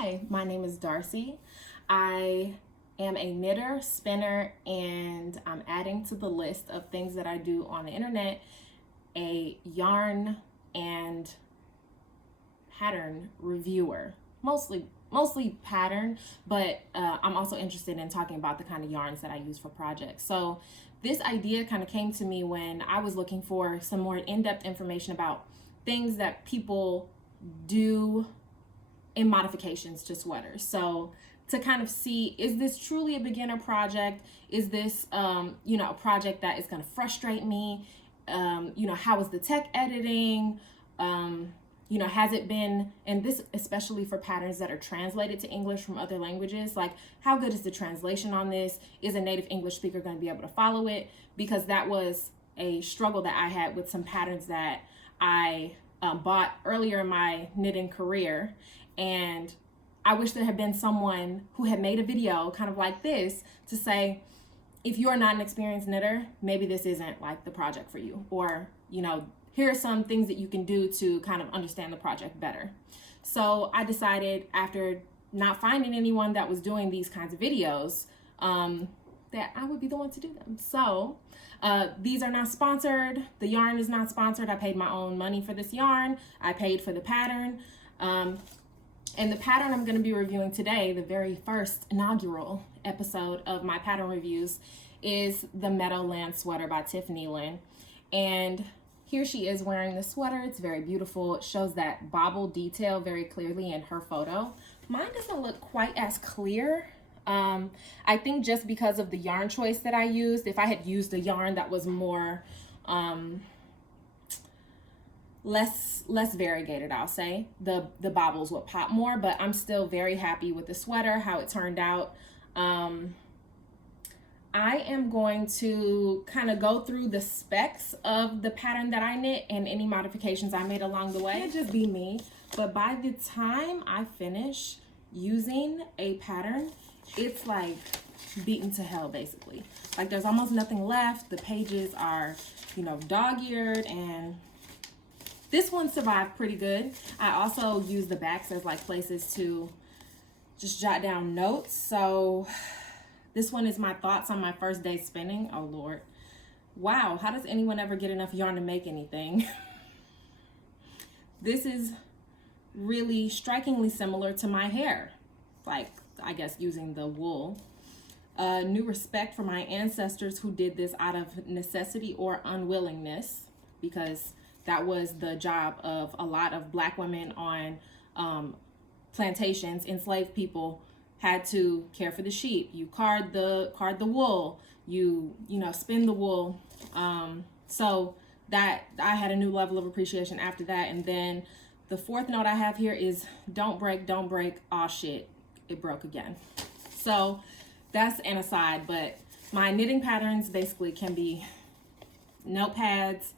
Hi, my name is Darcy. I am a knitter, spinner, and I'm adding to the list of things that I do on the internet a yarn and pattern reviewer. Mostly pattern, but I'm also interested in talking about the kind of yarns that I use for projects. So this idea kind of came to me when I was looking for some more in-depth information about things that people do in modifications to sweaters. So to kind of see, is this truly a beginner project? Is this a project that is going to frustrate me? How is the tech editing? Has it been, and this especially for patterns that are translated to English from other languages, like how good is the translation on this? Is a native English speaker going to be able to follow it? Because that was a struggle that I had with some patterns that I bought earlier in my knitting career. And I wish there had been someone who had made a video kind of like this to say, if you're not an experienced knitter, maybe this isn't like the project for you. Or, here are some things that you can do to kind of understand the project better. So I decided, after not finding anyone that was doing these kinds of videos, that I would be the one to do them. So these are not sponsored. The yarn is not sponsored. I paid my own money for this yarn. I paid for the pattern. And the pattern I'm going to be reviewing today, the very first inaugural episode of my pattern reviews, is the Meadowland sweater by Tiffany Lynn. And here she is wearing the sweater. It's very beautiful. It shows that bobble detail very clearly in her photo. Mine doesn't look quite as clear. I think just because of the yarn choice that I used. If I had used a yarn that was more less variegated, I'll say, the bobbles would pop more, but I'm still very happy with the sweater, how it turned out. I am going to kind of go through the specs of the pattern that I knit and any modifications I made along the way. It can't just be me, but by the time I finish using a pattern, it's like beaten to hell, basically. Like there's almost nothing left. The pages are, dog-eared, and this one survived pretty good. I also use the backs as like places to just jot down notes. So this one is my thoughts on my first day spinning. Oh Lord. Wow, how does anyone ever get enough yarn to make anything? This is really strikingly similar to my hair. Like, I guess using the wool. New respect for my ancestors who did this out of necessity or unwillingness, because that was the job of a lot of Black women on plantations. Enslaved people had to care for the sheep. You card the wool. You spin the wool. So that I had a new level of appreciation after that. And then the fourth note I have here is don't break. Aw shit, it broke again. So that's an aside, but my knitting patterns basically can be notepads.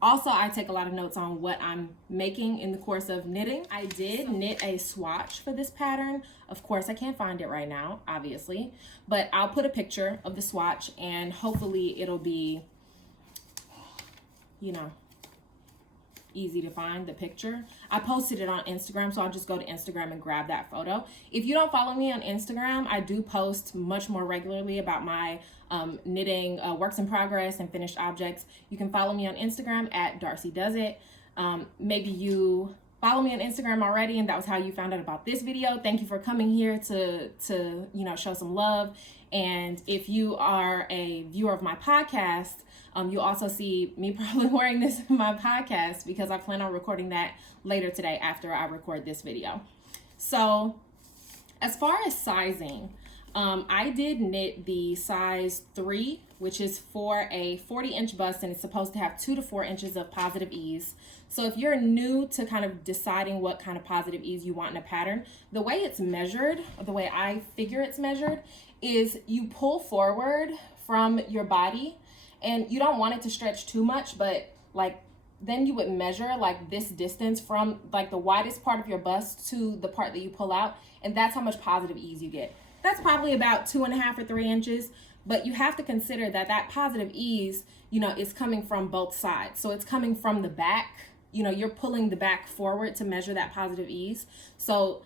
Also, I take a lot of notes on what I'm making in the course of knitting. I did knit a swatch for this pattern. Of course, I can't find it right now, obviously, but I'll put a picture of the swatch and hopefully it'll be, easy to find the picture. I posted it on Instagram, so I'll just go to Instagram and grab that photo. If you don't follow me on Instagram, I do post much more regularly about my knitting works in progress and finished objects. You can follow me on Instagram at Darcy Does It. Maybe you follow me on Instagram already and that was how you found out about this video. Thank you for coming here to show some love. And if you are a viewer of my podcast, you'll also see me probably wearing this in my podcast because I plan on recording that later today after I record this video. So as far as sizing, I did knit the size 3, which is for a 40-inch bust, and it's supposed to have 2 to 4 inches of positive ease. So if you're new to kind of deciding what kind of positive ease you want in a pattern, the way it's measured, or the way I figure it's measured, is you pull forward from your body, and you don't want it to stretch too much, but like then you would measure like this distance from like the widest part of your bust to the part that you pull out, and that's how much positive ease you get. That's probably about 2.5 or 3 inches, but you have to consider that that positive ease, is coming from both sides. So it's coming from the back, you're pulling the back forward to measure that positive ease. So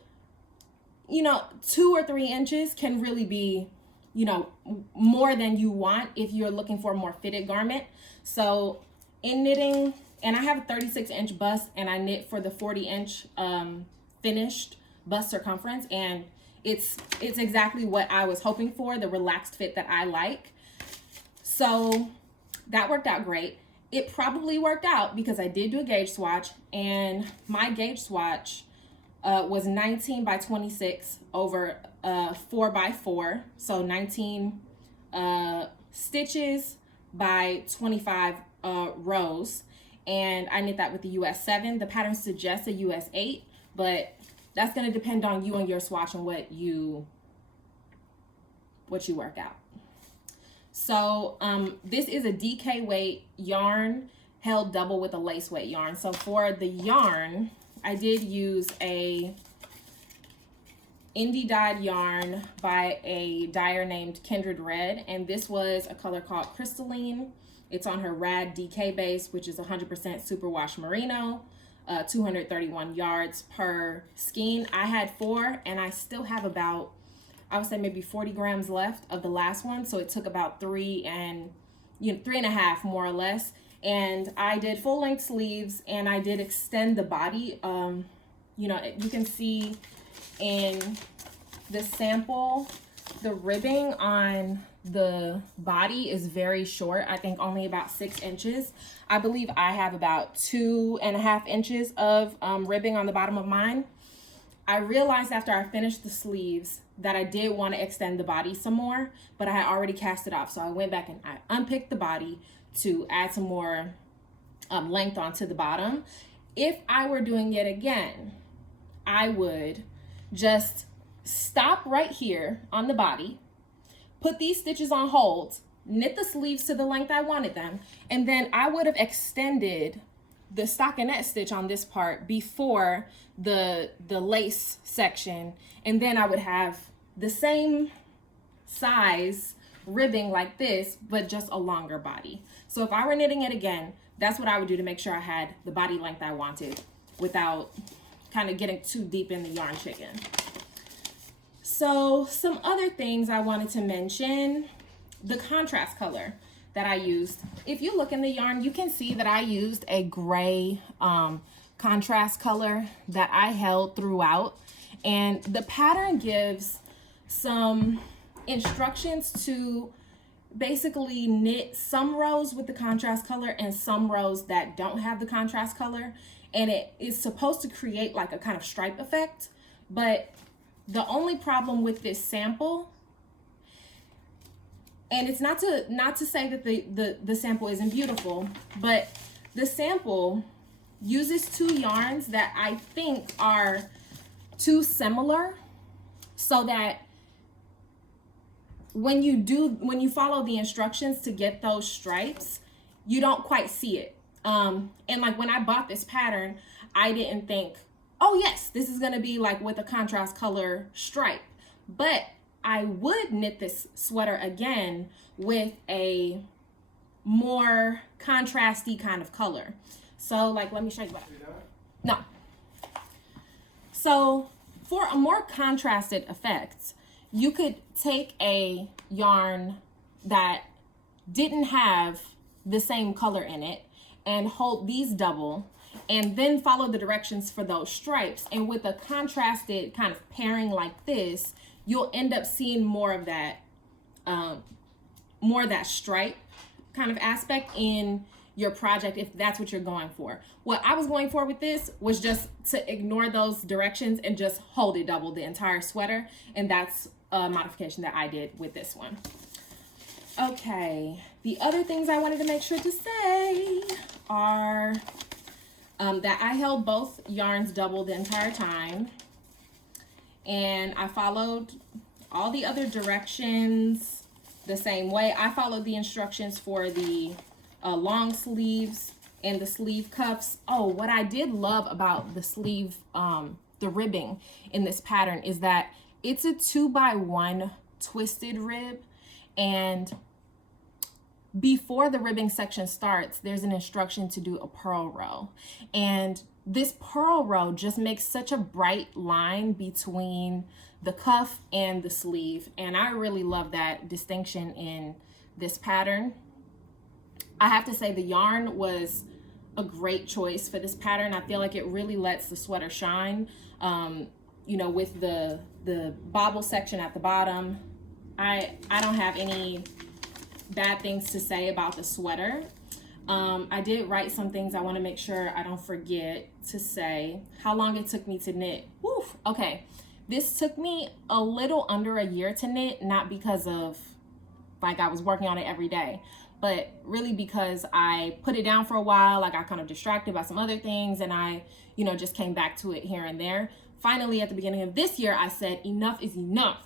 you know, 2 or 3 inches can really be, you know, more than you want if you're looking for a more fitted garment. So in knitting, and I have a 36-inch bust, and I knit for the 40-inch finished bust circumference, and it's exactly what I was hoping for, the relaxed fit that I like. So that worked out great. It probably worked out because I did do a gauge swatch, and my gauge swatch was 19 by 26 over 4 by 4, so 19 stitches by 25 rows, and I knit that with the US 7. The pattern suggests a US 8, but that's going to depend on you and your swatch and what you work out. So this is a DK weight yarn held double with a lace weight yarn. So for the yarn, I did use a indie dyed yarn by a dyer named Kindred Red, and this was a color called Crystalline. It's on her Rad DK base, which is 100% superwash merino, 231 yards per skein. I had 4, and I still have about, I would say maybe 40 grams left of the last one, so it took about 3.5 more or less. And I did full length sleeves, and I did extend the body. You know, you can see in the sample, the ribbing on the body is very short. I think only about 6 inches. I believe I have about 2.5 inches of ribbing on the bottom of mine. I realized after I finished the sleeves that I did want to extend the body some more, but I had already cast it off. So I went back and I unpicked the body to add some more length onto the bottom. If I were doing it again, I would just stop right here on the body, put these stitches on hold, knit the sleeves to the length I wanted them, and then I would have extended the stockinette stitch on this part before the lace section, and then I would have the same size ribbing like this, but just a longer body. So if I were knitting it again, that's what I would do to make sure I had the body length I wanted without kind of getting too deep in the yarn chicken. So some other things I wanted to mention, the contrast color that I used. If you look in the yarn, you can see that I used a gray contrast color that I held throughout, and the pattern gives some instructions to basically knit some rows with the contrast color and some rows that don't have the contrast color, and it is supposed to create like a kind of stripe effect. But the only problem with this sample, and it's not to say that the sample isn't beautiful, but the sample uses 2 yarns that I think are too similar, so that when you follow the instructions to get those stripes, you don't quite see it. And like when I bought this pattern, I didn't think, oh yes, this is gonna be like with a contrast color stripe. But I would knit this sweater again with a more contrasty kind of color. So like, let me show you what. No. So for a more contrasted effect, you could take a yarn that didn't have the same color in it and hold these double, and then follow the directions for those stripes. And with a contrasted kind of pairing like this, you'll end up seeing more of that stripe kind of aspect in your project, if that's what you're going for. What I was going for with this was just to ignore those directions and just hold it double the entire sweater, and that's a modification that I did with this one. Okay, the other things I wanted to make sure to say are that I held both yarns double the entire time, and I followed all the other directions the same way. I followed the instructions for the long sleeves and the sleeve cuffs. Oh, what I did love about the sleeve, the ribbing in this pattern is that it's a 2x1 twisted rib, and before the ribbing section starts, there's an instruction to do a purl row. And this pearl row just makes such a bright line between the cuff and the sleeve, and I really love that distinction in this pattern. I have to say the yarn was a great choice for this pattern. I feel like it really lets the sweater shine, you know, with the bobble section at the bottom. I don't have any bad things to say about the sweater. I did write some things I want to make sure I don't forget to say. How long it took me to knit. Woof. Okay, this took me a little under a year to knit, not because of like I was working on it every day, but really because I put it down for a while. I got kind of distracted by some other things, and I, you know, just came back to it here and there. Finally, at the beginning of this year, I said enough is enough,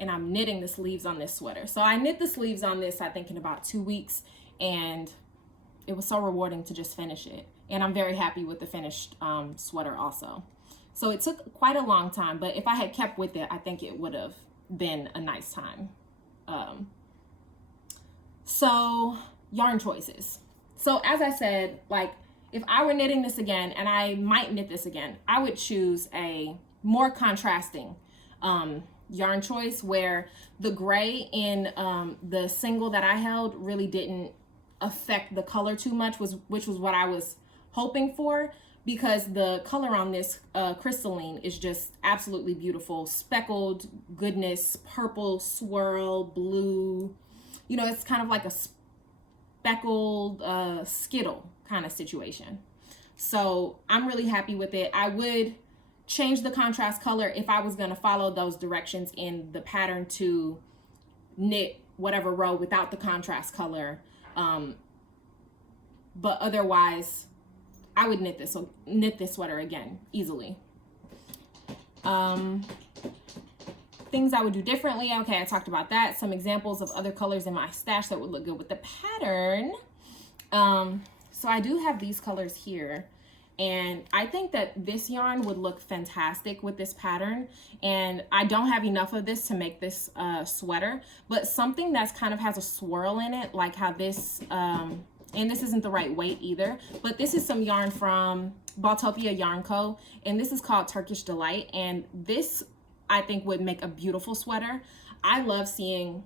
and I'm knitting the sleeves on this sweater. So I knit the sleeves on this, I think, in about 2 weeks, and it was so rewarding to just finish it. And I'm very happy with the finished sweater also. So it took quite a long time, but if I had kept with it, I think it would have been a nice time. So yarn choices. So as I said, like if I were knitting this again, and I might knit this again, I would choose a more contrasting yarn choice where the gray in the single that I held really didn't affect the color too much, which was what I was hoping for, because the color on this crystalline is just absolutely beautiful. Speckled goodness, purple swirl, blue, you know, it's kind of like a speckled skittle kind of situation. So I'm really happy with it. I would change the contrast color if I was going to follow those directions in the pattern to knit whatever row without the contrast color. But otherwise, I would knit this sweater again easily. Things I would do differently. Okay, I talked about that. Some examples of other colors in my stash that would look good with the pattern. So I do have these colors here, and I think that this yarn would look fantastic with this pattern. And I don't have enough of this to make this sweater, but something that's kind of has a swirl in it, like how this, and this isn't the right weight either, but this is some yarn from Baltopia Yarn Co. And this is called Turkish Delight. And this, I think, would make a beautiful sweater. I love seeing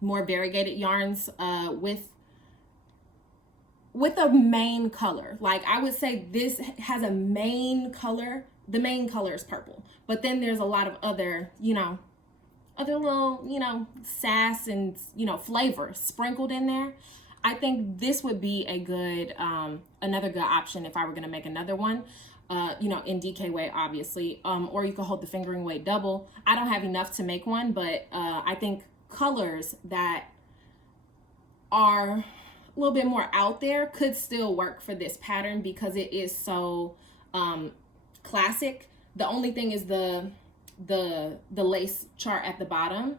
more variegated yarns with a main color. Like I would say this has a main color. The main color is purple, but then there's a lot of other, you know, other little, you know, sass and, you know, flavor sprinkled in there. I think this would be a good, another good option if I were gonna make another one, you know, in DK weight, obviously, or you could hold the fingering weight double. I don't have enough to make one, but I think colors that are a little bit more out there could still work for this pattern because it is so classic. The only thing is the lace chart at the bottom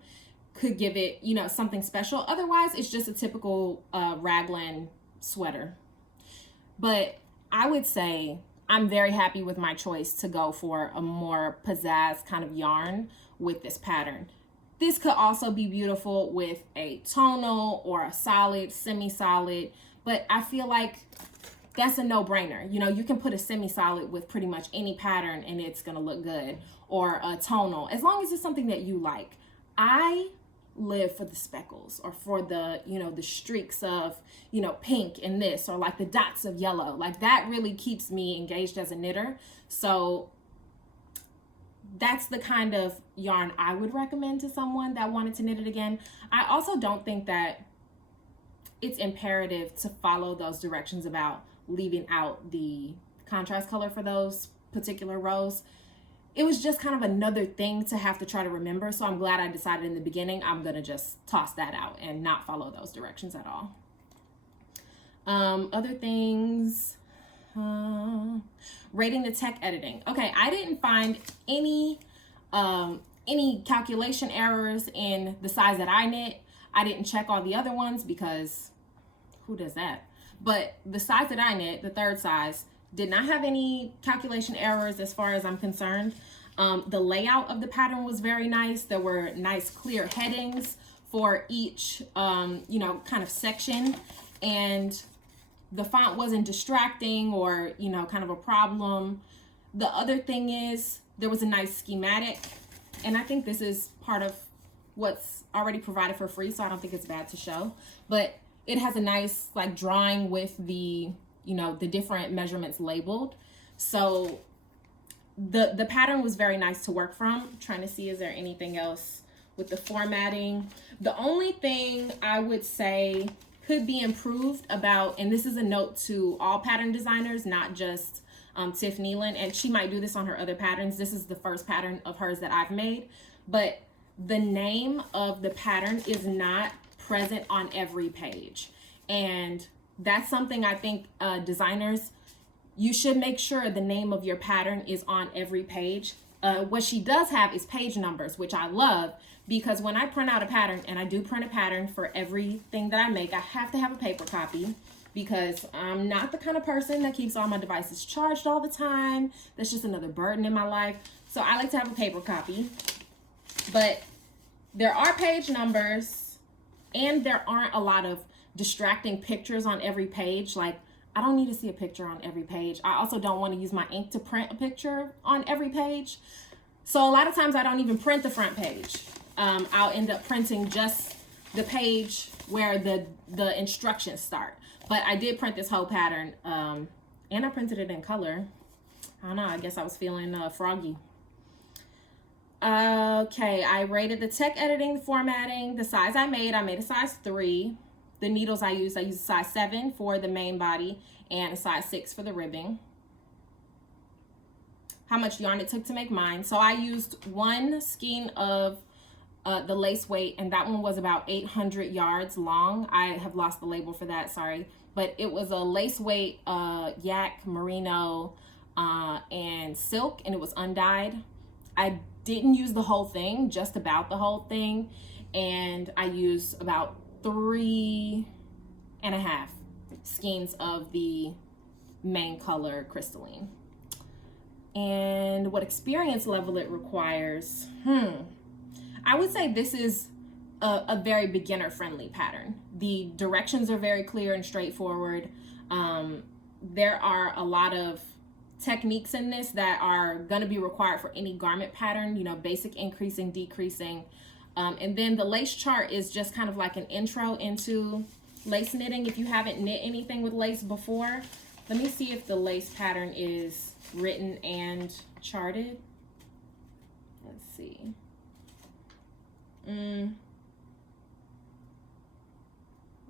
could give it, you know, something special. Otherwise, it's just a typical raglan sweater. But I would say I'm very happy with my choice to go for a more pizzazz kind of yarn with this pattern. This could also be beautiful with a tonal or a solid, semi-solid, but I feel like that's a no-brainer. You know, you can put a semi-solid with pretty much any pattern and it's gonna look good, or a tonal, as long as it's something that you like. I live for the speckles, or for the, you know, the streaks of, you know, pink in this, or like the dots of yellow. Like that really keeps me engaged as a knitter. So that's the kind of yarn I would recommend to someone that wanted to knit it again. I also don't think that it's imperative to follow those directions about leaving out the contrast color for those particular rows. It was just kind of another thing to have to try to remember. So I'm glad I decided in the beginning, I'm gonna just toss that out and not follow those directions at all. Other things, rating the tech editing. Okay, I didn't find any calculation errors in the size that I knit. I didn't check all the other ones because who does that? But the size that I knit, the third size, did not have any calculation errors as far as I'm concerned. The layout of the pattern was very nice. There were nice clear headings for each, you know, kind of section. And the font wasn't distracting or, you know, kind of a problem. The other thing is there was a nice schematic, and I think this is part of what's already provided for free, so I don't think it's bad to show, but it has a nice like drawing with the, you know, the different measurements labeled. So the pattern was very nice to work from. I'm trying to see, is there anything else with the formatting? The only thing I would say could be improved about, and this is a note to all pattern designers, not just Tiff Neelan, and she might do this on her other patterns. This is the first pattern of hers that I've made, but the name of the pattern is not present on every page. And that's something I think designers, you should make sure the name of your pattern is on every page. What she does have is page numbers, which I love, because when I print out a pattern, and I do print a pattern for everything that I make, I have to have a paper copy, because I'm not the kind of person that keeps all my devices charged all the time. That's just another burden in my life. So I like to have a paper copy. But there are page numbers, and there aren't a lot of distracting pictures on every page. Like, I don't need to see a picture on every page. I also don't want to use my ink to print a picture on every page. So a lot of times I don't even print the front page. I'll end up printing just the page where the instructions start. But I did print this whole pattern, and I printed it in color. I don't know, I guess I was feeling froggy. Okay, I rated the tech editing, formatting, the size I made a size 3. The needles I used a size 7 for the main body and a size 6 for the ribbing. How much yarn it took to make mine. So I used one skein of the lace weight, and that one was about 800 yards long. I have lost the label for that, sorry. But it was a lace weight yak, merino, and silk, and it was undyed. I didn't use the whole thing, just about the whole thing. And I used about 3.5 skeins of the main color crystalline. And what experience level it requires? I would say this is a very beginner friendly pattern. The directions are very clear and straightforward. There are a lot of techniques in this that are going to be required for any garment pattern, you know, basic increasing, decreasing. And then the lace chart is just kind of like an intro into lace knitting. If you haven't knit anything with lace before, let me see if the lace pattern is written and charted. Let's see.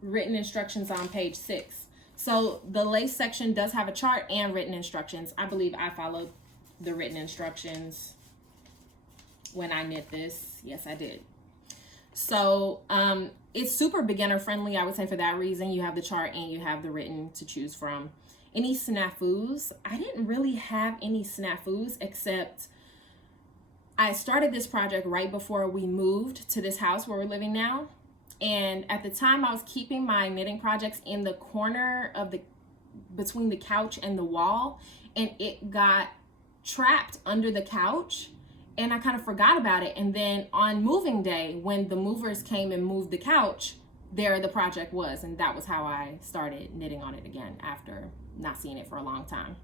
Written instructions on page 6. So the lace section does have a chart and written instructions. I believe I followed the written instructions when I knit this. Yes, I did. So it's super beginner friendly, I would say, for that reason. You have the chart and you have the written to choose from. Any snafus? I didn't really have any snafus, except I started this project right before we moved to this house where we're living now. And at the time I was keeping my knitting projects in the corner of between the couch and the wall, and it got trapped under the couch, and I kind of forgot about it. And then on moving day, when the movers came and moved the couch, there the project was, and that was how I started knitting on it again after not seeing it for a long time.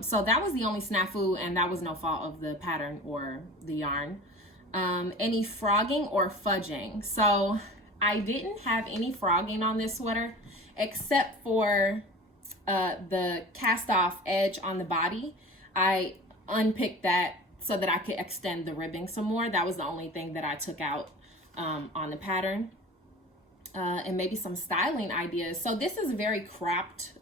So that was the only snafu, and that was no fault of the pattern or the yarn. Any frogging or fudging? So I didn't have any frogging on this sweater, except for the cast off edge on the body. I unpicked that so that I could extend the ribbing some more. That was the only thing that I took out on the pattern. And maybe some styling ideas. So this is a very cropped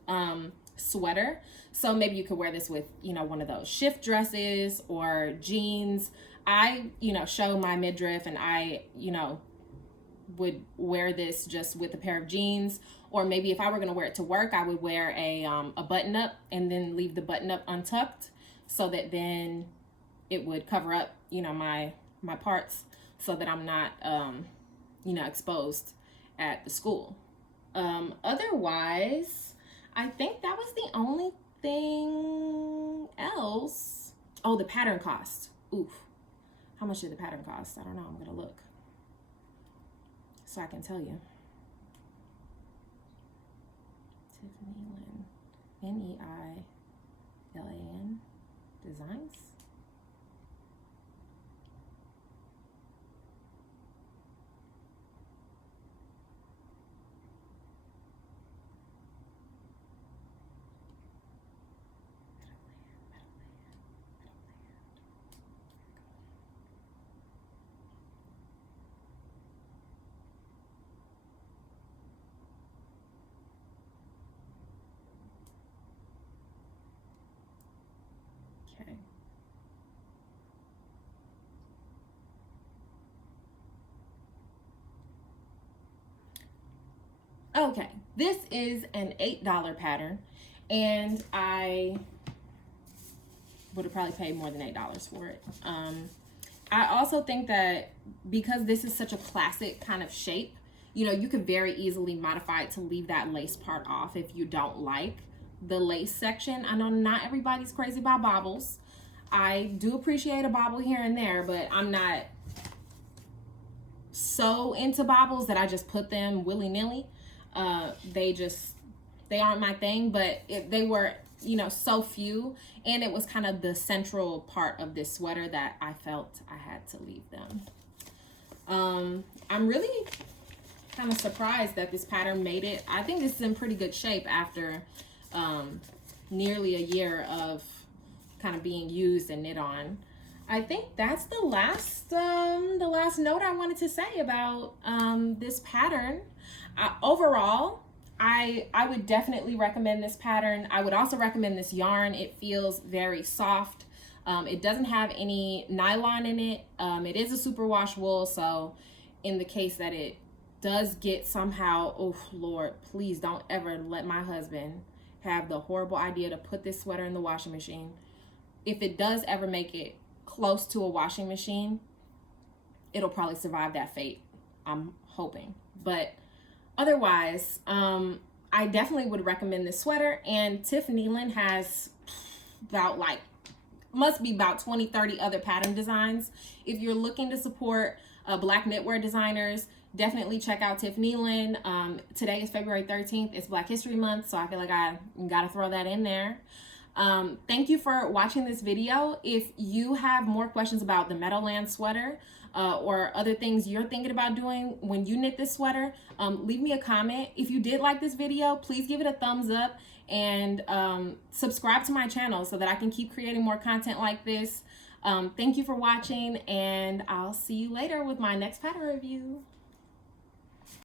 sweater. So maybe you could wear this with, you know, one of those shift dresses or jeans. I, you know, show my midriff, and I, you know, would wear this just with a pair of jeans. Or maybe if I were going to wear it to work, I would wear a button up and then leave the button up untucked, so that then it would cover up, you know, my parts, so that I'm not, you know, exposed at the school. Otherwise, I think that was the only thing else. Oh, the pattern cost. Oof. How much did the pattern cost? I don't know. I'm going to look so I can tell you. Meadowland. Meadowland Designs. Okay. Okay, this is an $8 pattern, and I would have probably paid more than $8 for it. I also think that because this is such a classic kind of shape, you know, you could very easily modify it to leave that lace part off if you don't like the lace section. I know not everybody's crazy about baubles. I do appreciate a bauble here and there, but I'm not so into baubles that I just put them willy-nilly. They aren't my thing, but they were, you know, so few, and it was kind of the central part of this sweater that I felt I had to leave them. I'm really kind of surprised that this pattern made it. I think this is in pretty good shape after nearly a year of kind of being used and knit on. I think that's the last note I wanted to say about this pattern. Overall, I would definitely recommend this pattern. I would also recommend this yarn. It feels very soft. It doesn't have any nylon in it. It is a superwash wool, so in the case that it does get somehow, oh Lord, please don't ever let my husband have the horrible idea to put this sweater in the washing machine. If it does ever make it close to a washing machine, it'll probably survive that fate, I'm hoping. But otherwise, I definitely would recommend this sweater. And Tiff Neelan has must be about 20-30 other pattern designs. If you're looking to support Black knitwear designers, definitely check out Tiff Neelan. Today is February 13th. It's Black History Month, so I feel like I gotta throw that in there. Thank you for watching this video. If you have more questions about the Meadowland sweater or other things you're thinking about doing when you knit this sweater, leave me a comment. If you did like this video, please give it a thumbs up and subscribe to my channel so that I can keep creating more content like this. Thank you for watching, and I'll see you later with my next pattern review.